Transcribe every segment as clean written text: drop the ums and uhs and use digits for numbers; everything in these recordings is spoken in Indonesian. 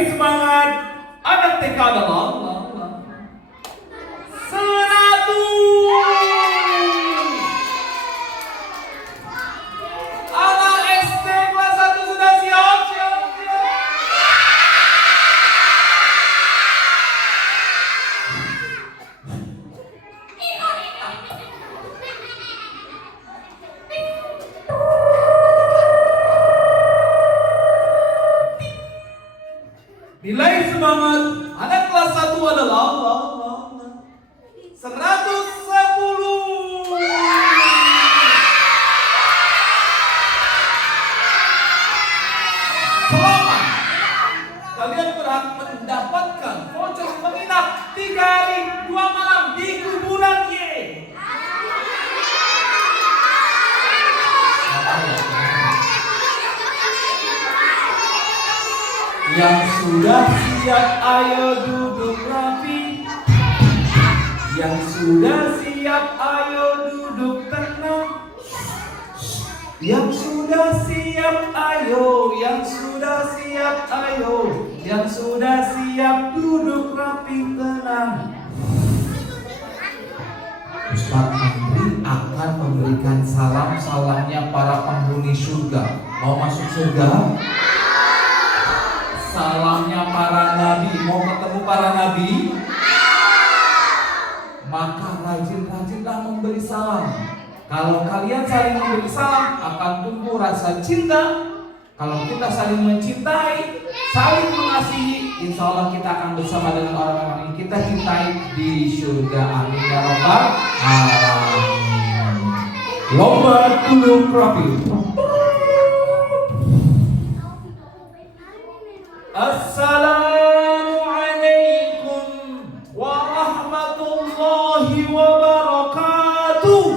Nilai semangat anak TK adalah 100. Anak SD kelas 1 sudah siap. Nilai semangat anak kelas 1 adalah 110. Selamat. Kalian berhak mendapatkan voucher menginap 3 hari 2 malam di kuburan Y. Yang sudah siap ayo duduk rapi. Yang sudah siap ayo duduk tenang. Yang sudah siap ayo, yang sudah siap ayo, yang sudah siap duduk rapi tenang. Ustaz Andri akan memberikan salam-salamnya para penghuni surga. Mau masuk surga? Salamnya para nabi, mau ketemu para nabi? Maka rajin-rajinlah memberi salam. Kalau kalian saling memberi salam, akan tumbuh rasa cinta. Kalau kita saling mencintai, saling mengasihi, insya Allah kita akan bersama dengan orang-orang yang kita cintai di surga. Amin ya rabbal alamin. Lomba duduk rapi. Assalamualaikum warahmatullahi wabarakatuh.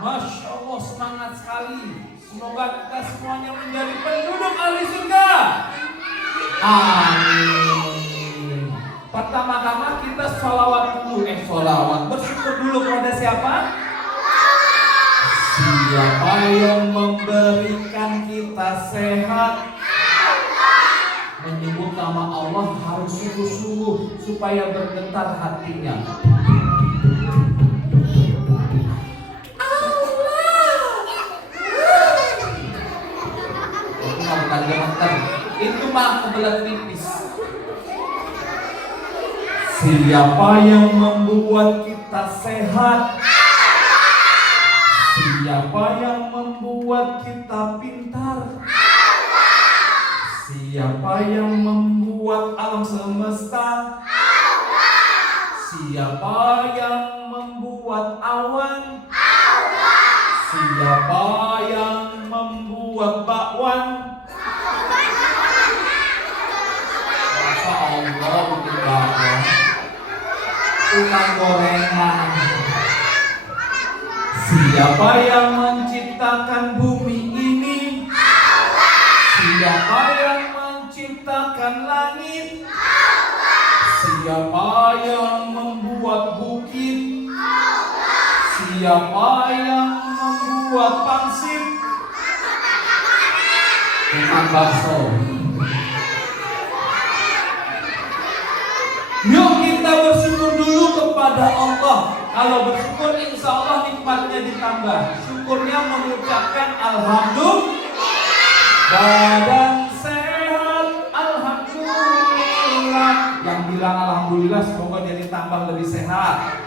Masya Allah, semangat sekali. Semoga kita semuanya menjadi penduduk ahli surga. Amin. Pertama-tama kita sholawat dulu. Bersyukur dulu kepada siapa? Siapa yang memberikan kita sehat? Menyebut nama Allah harus sungguh-sungguh supaya bergetar hatinya. Itu mah kebelet tipis. Siapa yang membuat kita sehat? Siapa yang membuat kita pintar? Siapa yang membuat alam semesta? Siapa yang membuat awan? Siapa yang membuat bakwan? Masa Allah bikin bakwan? Tukang gorengan. Siapa yang menciptakan bumi ini? Siapa yang menciptakan langit? Siapa yang membuat bukit? Siapa yang membuat pangsit? Tukang bakso. Yuk kita bersyukur dulu kepada Allah. Kalau bersyukur insya Allah nikmatnya ditambah. Syukurnya mengucapkan alhamdulillah. Badan sehat, alhamdulillah. Yang bilang alhamdulillah semoga jadi tambah lebih sehat.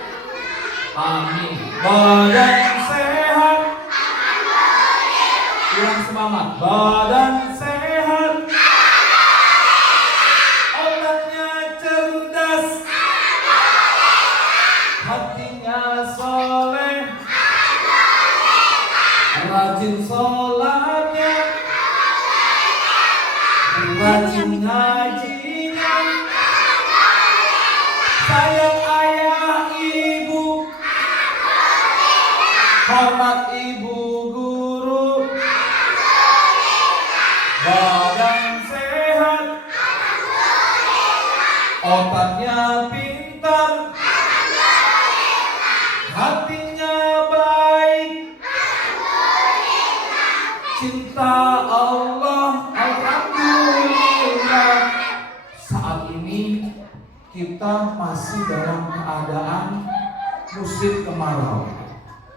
Amin. Badan sehat, kurang semangat. Badan sehat, otaknya cerdas, hatinya soleh, rajin sholatnya, rajin ngajinya, sayang ayah ibu, hormat ibu guru, badan sehat, otaknya pintar, hatinya baik, cinta Allah. Alhamdulillah. Saat ini kita masih dalam keadaan musim kemarau,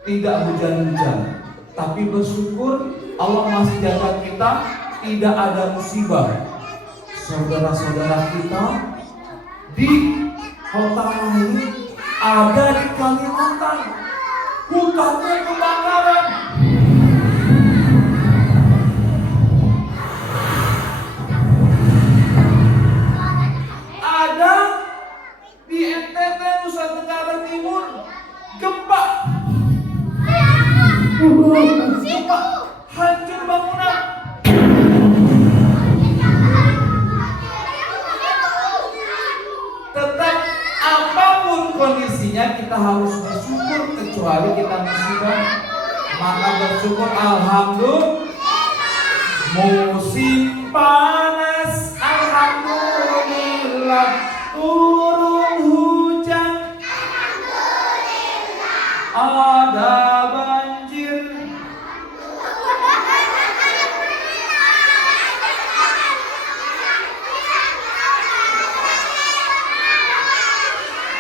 tidak hujan-hujan, tapi bersyukur Allah masih jaga kita, tidak ada musibah. Saudara-saudara kita di kota lain, ada di Kalimantan, hutannya kebakaran. Ada di NTT, Nusa Tenggara Timur, gempa. Gempa, hancur bangunan. Tetap apapun kondisinya kita harus bersyukur, kecuali kita musibah, maka bersyukur. Alhamdulillah. Musim panas, alhamdulillah. Turun hujan, ada banjir.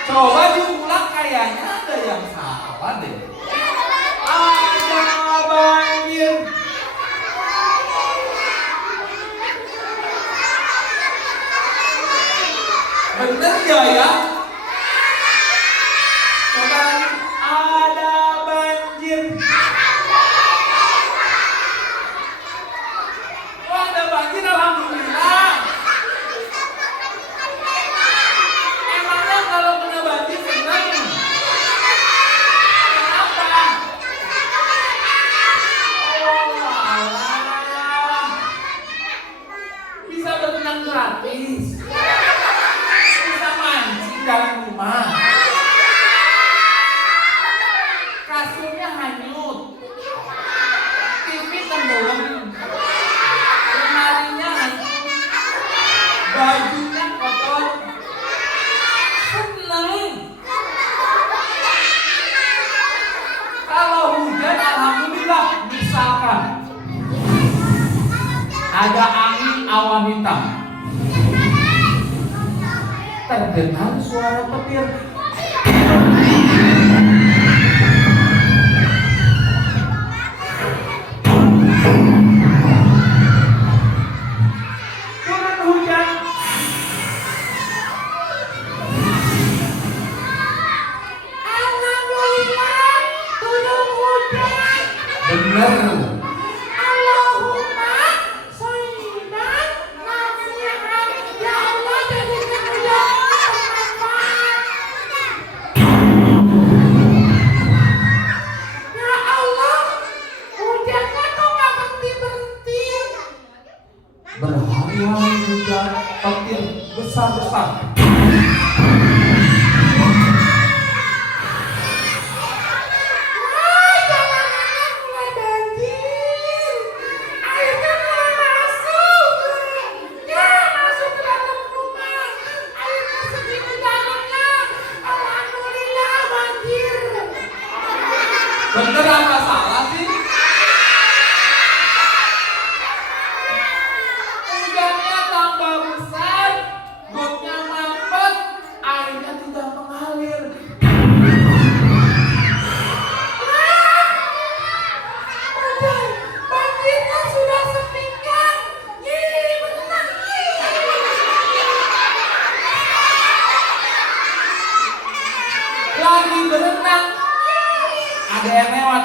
Coba diulang, kayaknya ada yang salah deh. Ada banjir. Bener gak ya? Coba lagi. Ada banjir. Oh, ada banjir, alhamdulillah. Emangnya kalau kena banjir senang? Kenapa? Oh, alah. Bisa berenang gratis. Dalam rumah, kasurnya hanyut, TV tenggelam, lemarinya hanyut, bajunya kotor. Seneng. Kalau hujan, alhamdulillah. Misalkan ada angin awan hitam, terdengar suara petir. Turun hujan. Alhamdulillah, turun hujan. Bener. Berhari-hari hujan, petir besar-besar. Jalanannya mulai banjir, airnya mulai masuk. Ya, masuk ke dalam rumah, airnya segini dalamnya. Alhamdulillah banjir. Bener apa salah sih? Lagi berenang, ada yang lewat.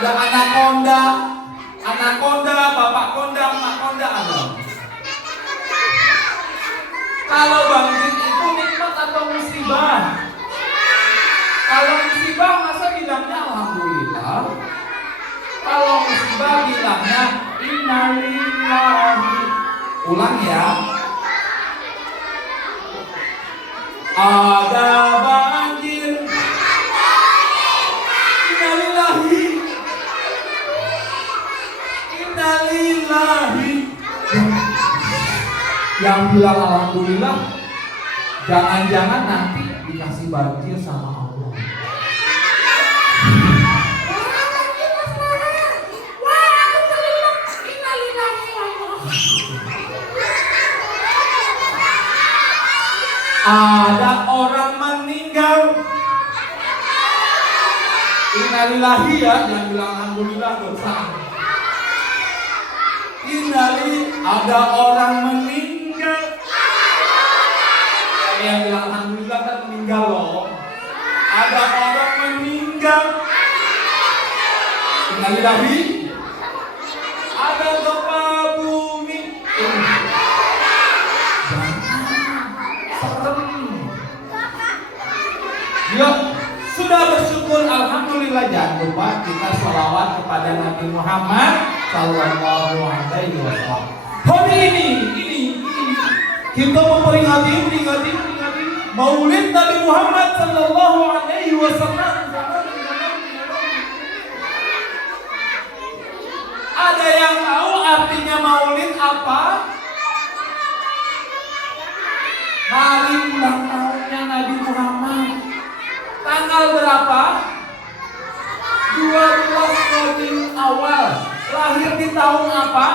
Ada anaconda, bapak konda, emak konda ada. Kalau banjir itu nikmat atau musibah? Kalau musibah masa bilangnya alhamdulillah. Kalau musibah bilangnya innalillahi. Ulang ya. Ada banjir, innalillahi, innalillahi. Yang bilang alhamdulillah, jangan-jangan nanti dikasih banjir sama Allah. Ada orang meninggal, innalillahi ya, jangan bilang alhamdulillah dosa. Innalillahi, ada orang meninggal. Yang bilang alhamdulillah kan meninggal loh. Ada orang meninggal, innalillahi. Ada gempa bumi. Yuk, sudah bersyukur alhamdulillah, jangan lupa kita sholawat kepada Nabi Muhammad sallallahu alaihi wasallam. Hari ini kita memperingati Maulid Nabi Muhammad sallallahu alaihi wasallam. Ada yang tahu artinya Maulid apa? Hari ulang tahunnya Nabi Muhammad. Tanggal berapa? 12 Rabiul Awal. Lahir di tahun apa?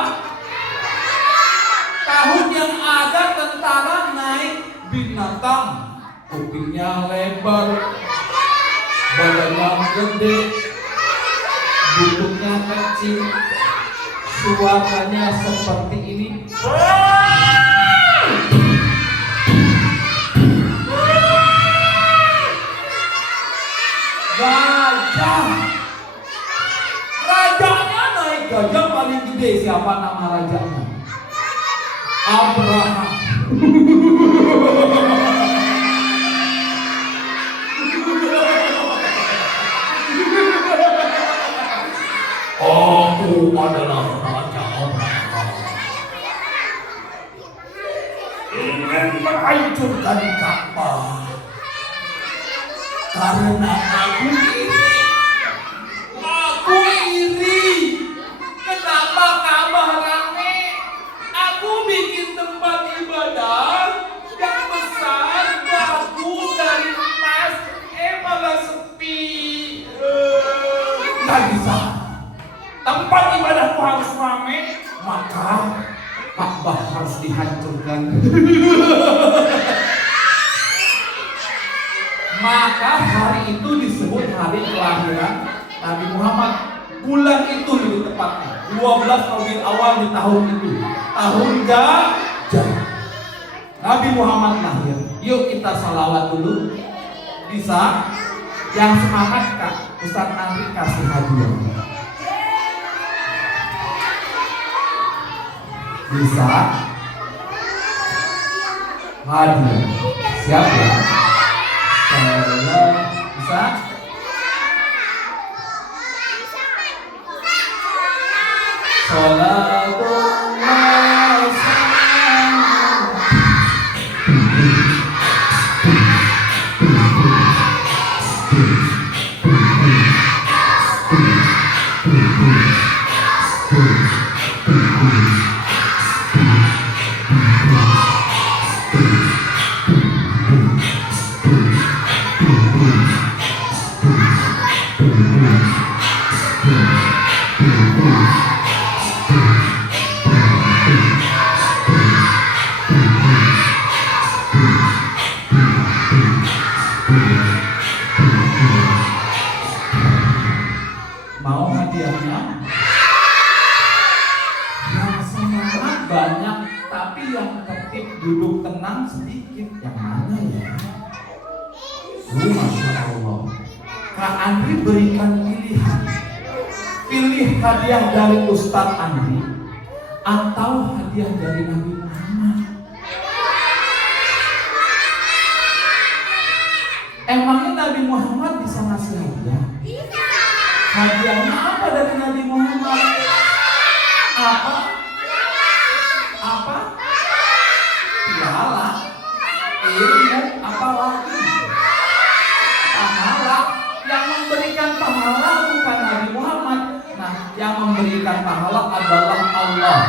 Tahun yang ada tentara naik binatang, kupingnya lebar, badannya gede, butuhnya kecil, suaranya seperti ini. Gajah, rajanya naik gajah paling gede. Siapa nama rajanya? Abraham. Aku adalah Raja Abraham. Ingin menghancurkan Ka'bah. Karena aku iri. Kenapa Ka'bah rame? Aku bikin tempat ibadah yang besar, bagus, dari emas, malah sepi. Nggak bisa. Tempat ibadahku harus rame, maka Ka'bah harus dihancurkan. Maka hari itu disebut hari kelahiran Nabi Muhammad. Bulan itu lebih tepatnya 12 Rabiul Awal di tahun itu. Tahun Gajah. Nabi Muhammad lahir. Yuk kita salawat dulu. Bisa? Yang semangat Kak, Ustaz Andri kasih hadiah. Bisa? Hadiah. Siap ya? Bisa? Sholatullah salam. Mau hadiahnya? Yang semangat banyak, tapi yang tertib duduk tenang sedikit. Yang mana ya? Masya Allah. Kak Andri berikan pilihan. Pilih hadiah dari Ustadz Andri atau hadiah dari Nabi Muhammad. Emangnya Nabi Muhammad bisa ngasih hadiah? Hadiahnya apa dari Nabi Muhammad? Apa? Apa? Pahala. Ilmu apa lagi? Pahala. Yang memberikan pahala bukan Nabi Muhammad. Nah, yang memberikan pahala adalah Allah.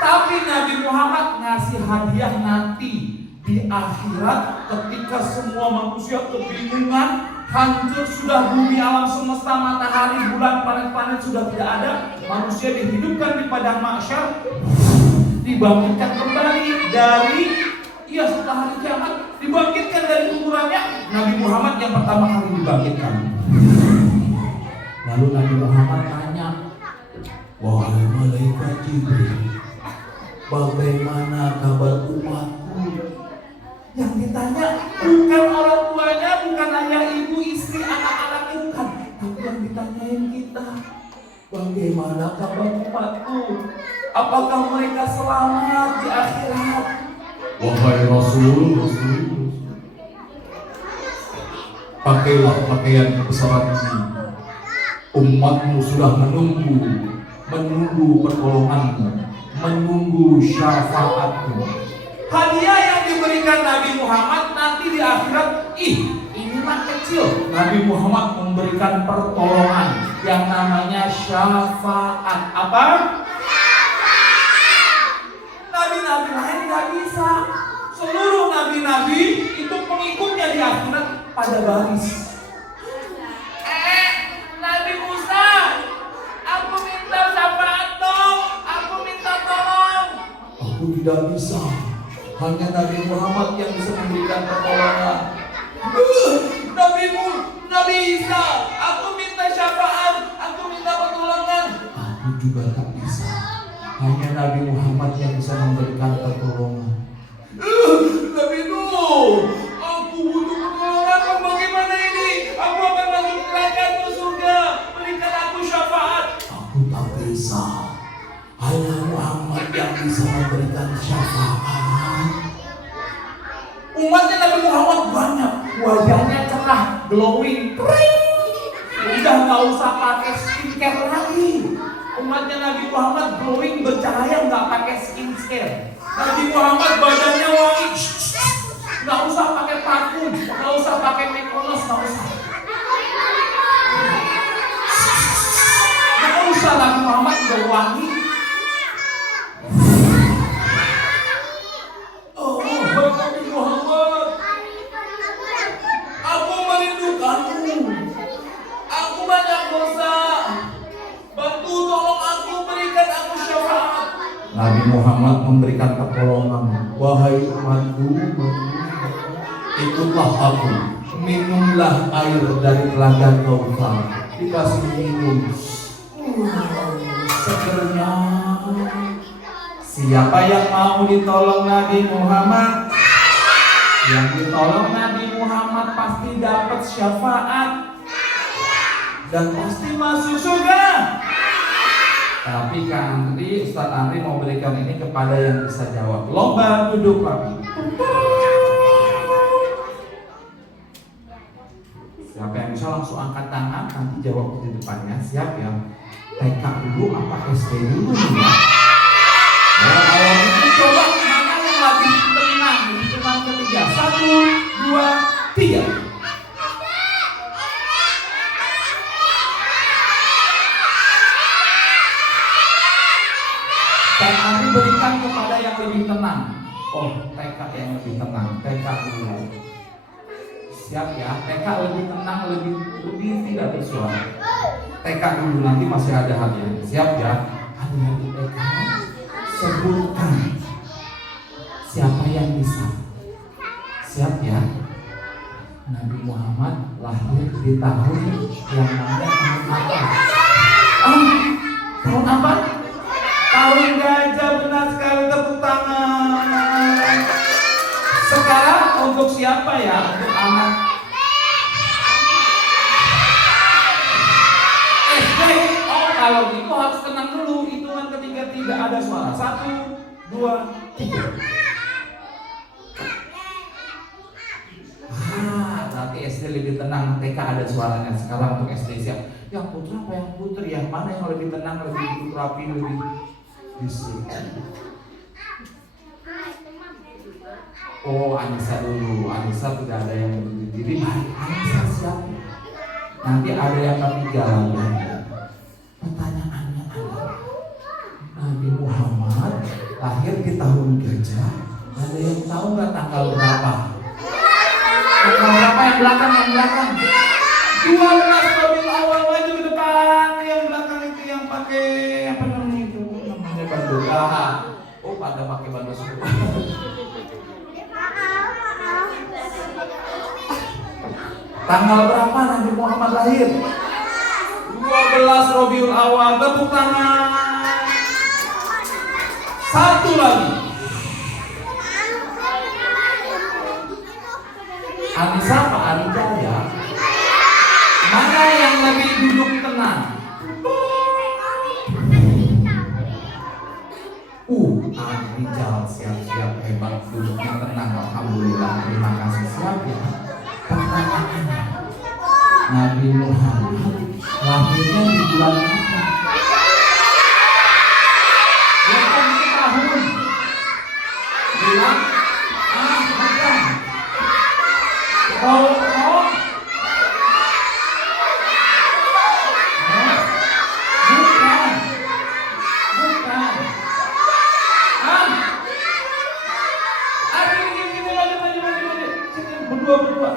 Tapi Nabi Muhammad ngasih hadiah nanti di akhirat ketika semua manusia kebingungan, hancur sudah bumi, alam semesta, matahari, bulan, planet-planet sudah tidak ada. Manusia dihidupkan di padang mahsyar, dibangkitkan kembali dari setelah hari kiamat, dibangkitkan dari kuburannya. Nabi Muhammad yang pertama kali dibangkitkan. Lalu Nabi Muhammad tanya, wahai malaikat Jibril, bagaimana kabar umatku? Yang ditanya bukan orang tuanya, bukan ayah, ibu, istri, anak-anaknya, bukan. Tapi yang ditanyain kita, bagaimana kabar umatku? Apakah mereka selamat di akhirat? Wahai Rasul, pakailah pakaian kebesaran ini. Umatmu sudah menunggu pertolonganmu, menunggu syafaatmu. Hadiah yang diberikan Nabi Muhammad nanti di akhirat, ini mah kecil. Nabi Muhammad memberikan pertolongan yang namanya syafaat. Apa? Nabi-nabi lain gak bisa. Seluruh nabi-nabi itu pengikutnya di akhirat pada baris. Nabi Musa, aku minta syafaat dong, aku minta tolong. Aku tidak bisa. Hanya Nabi Muhammad yang bisa memberikan pertolongan. Nabi Isa, aku minta syafaat, aku minta pertolongan. Aku juga tak bisa. Hanya Nabi Muhammad yang bisa memberikan pertolongan. Nabi Nuh, aku butuh pertolongan. Bagaimana ini? Aku akan masuk neraka atau surga. Berikan aku syafaat. Aku tak bisa. Hanya Muhammad yang bisa memberikan syafaat. Umatnya Nabi Muhammad banyak, wajahnya cerah, glowing, kering. Udah gak usah pakai skincare lagi. Umatnya Nabi Muhammad glowing, bercahaya, nggak pakai skincare. Nabi Muhammad badannya wangi, nggak usah pakai parfum, nggak usah pakai Mykonos, nggak usah. Nggak usah, Nabi Muhammad udah wangi. Nabi Muhammad, aku merindukanmu. Aku banyak dosa. Bantu tolong aku, berikan aku syafaat. Nabi Muhammad memberikan pertolongan. Wahai umatku, ikutlah aku, minumlah air dari telaga Kautsar. Dikasih minum, segernya. Siapa yang mau ditolong Nabi Muhammad? Yang ditolong Nabi Muhammad pasti dapat syafaat dan pasti masuk surga. Tapi Kak Andri, Ustadz Andri mau berikan ini kepada yang bisa jawab. Lomba duduk lagi. Siapa yang bisa langsung angkat tangan, nanti jawab di depannya. Siap ya? TK dulu apa SD dulu nih ya? Nah, kalau itu coba mana yang lebih tenang? Hitungan ketiga. 1, 2, 3. Dan nanti berikan kepada yang lebih tenang. Oh, TK yang lebih tenang. TK dulu. Siap ya? TK lebih tenang, lebih tidak bersuara. TK dulu, nanti masih ada hadiah. Siap ya? Hadiah di TK. Sebutkan siapa yang bisa. Siap ya? Nabi Muhammad lahir di tahun yang namanya tahun apa? Tahun apa? Tahun gajah, benar sekali, tepuk tangan. Sekarang untuk siapa ya? Untuk anak SD. Oh, kalau gitu harus tenang dulu. Hitungan ketiga tidak ada suara. 1, 2, 3. Berarti SD lebih tenang, TK ada suaranya. Sekarang untuk SD siap. Yang putra apa yang putri? Yang mana yang lebih tenang, lebih duduk rapi, lebih bising? Oh, Anissa dulu. Anissa tidak ada yang berdiri diri. Anissa siap. Nanti ada yang ketiga lagi. Pertanyaannya adalah, Nabi Muhammad lahir di tahun gajah. Ada yang tahu nggak tanggal berapa? Tanggal berapa yang belakang? 12 Rabiul Awal, maju ke depan. Yang belakang itu yang pakai apa namanya itu? Namanya bandul. Oh, pada pakai bandul semua. Tanggal berapa Nabi Muhammad lahir? 12 Rabiul Awal. Tepuk tangan. Satu lagi. Anissa apa Arijaya? Mana yang lebih duduk tenang? Arijal siap-siap, hebat, duduknya tenang. Alhamdulillah, terima kasih. Siap ya. Pertanyaannya, Nabi Muhammad lahirnya di bulan apa? Bukan tahun. Bulan bukan. Oh. Berdua.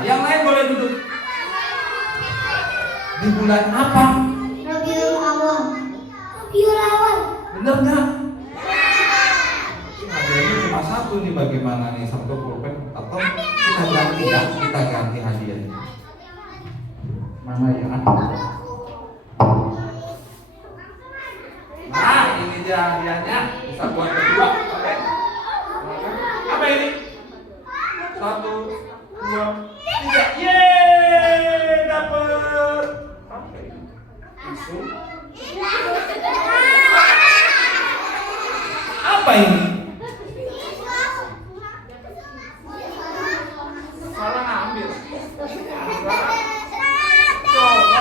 Yang lain boleh duduk. Di bulan apa? Rabiul Awal. Bener nggak? Hadiahnya cuma satu nih, bagaimana nih? Satu pulpen atau kita ganti ya? Kita ganti hadiahnya. Mana yang ada? Nah, ini dia hadiahnya. Bisa buat berdua. Oke. Apa ini? 1, 2, 3. Yeay, dapet. Apa ini? Tisu. Apa ini? Salah ngambil. Coba.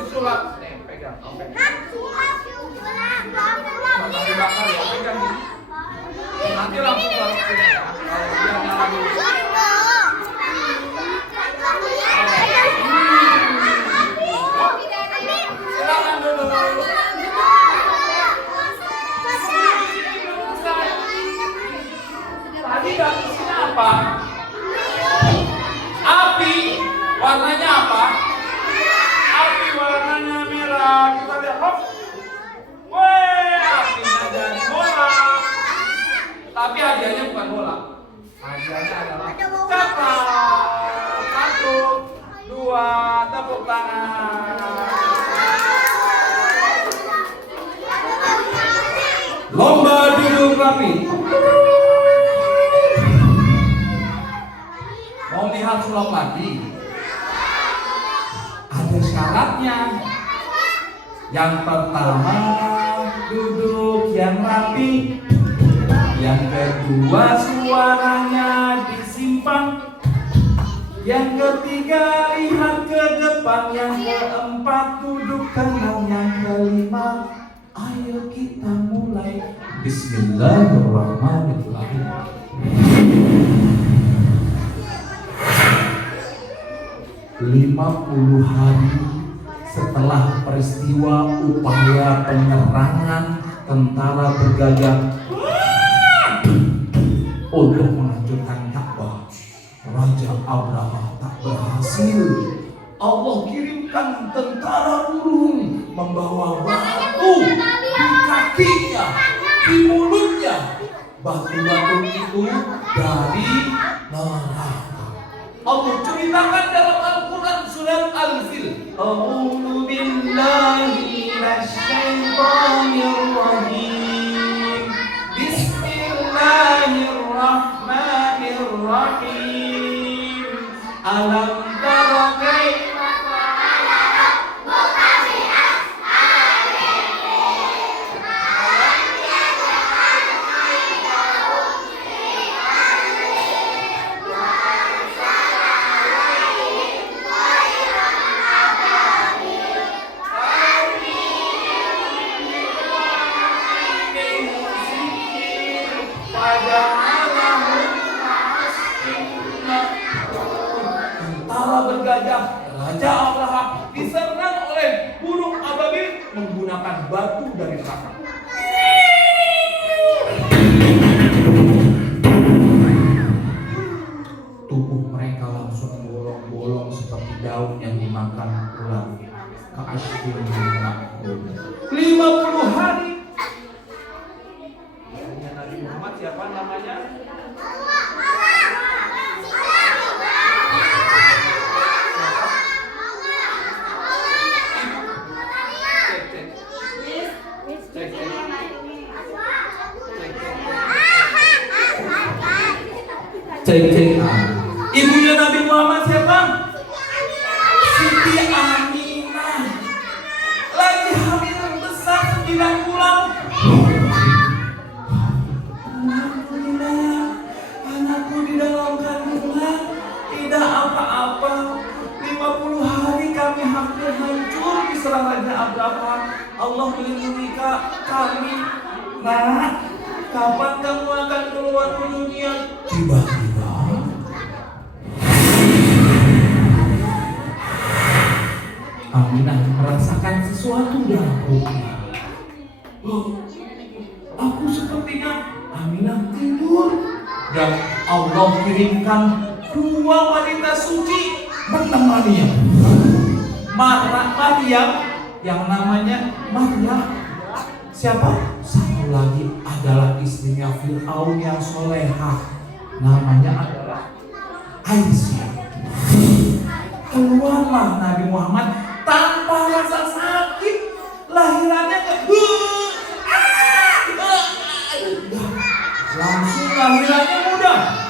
Disulap. Nih, pegang. Oke. Nanti dibakar ya, pegang ini. Nanti langsung balik sini ya. Kalau dia nyala dulu. Silakan dulu. Tadi isinya apa? Api. Warnanya apa? Api warnanya merah. Kita lihat. Hop. Weh, apinya dari bola. Tapi hadiahnya bukan bola. Hadiahnya adalah coklat. 1, 2, tepuk tangan. Lomba duduk rapi. Mau lihat sulap lagi? Ada syaratnya. Yang pertama, duduk yang rapi. Yang kedua, suaranya disimpan. Yang ketiga, lihat ke depan. Yang keempat, duduk tenang. Yang kelima, ayo kita mulai. Bismillahirrahmanirrahim. 50 hari setelah peristiwa upaya penyerangan tentara bergagak untuk menghancurkan Ka'bah, Raja Abraha tak berhasil. Allah kirimkan tentara burung membawa batu di kakinya, di mulutnya. Batu-batu itu dari neraka. Allah ceritakan dalam Al-Quran surat Al-Fil. A'udzu billahi minasyaitonir rajim. Bismillahirrahmanirrahim. Alam tara kaifa fa'ala rabbuka gajah, Raja Abraham diserang oleh burung ababil menggunakan batu dari neraka. Tubuh mereka langsung bolong-bolong seperti daun yang dimakan ular. Keasyikun 50 hari. Nabi Muhammad siapa namanya? Cek. Ibunya Nabi Muhammad siapa? Siti Aminah. Lagi hamil besar 9 bulan. Alhamdulillah, anakku di dalam kandungan tidak apa-apa. 50 hari kami hampir hancur diserang Raja Abraham. Allah melindungi kami. Nah, kapan kamu akan keluar ke dunia? Tiba-tiba Aminah merasakan sesuatu dalam perutnya. Aku sepertinya Aminah tidur dan Allah kirimkan 2 wanita suci menemaninya. Maryam yang namanya Maryam. Siapa? Satu lagi adalah istrinya Fir'aun yang solehah, namanya adalah Aisyah. Keluarlah Nabi Muhammad tanpa rasa sakit. Lahirannya langsung lahirannya mudah.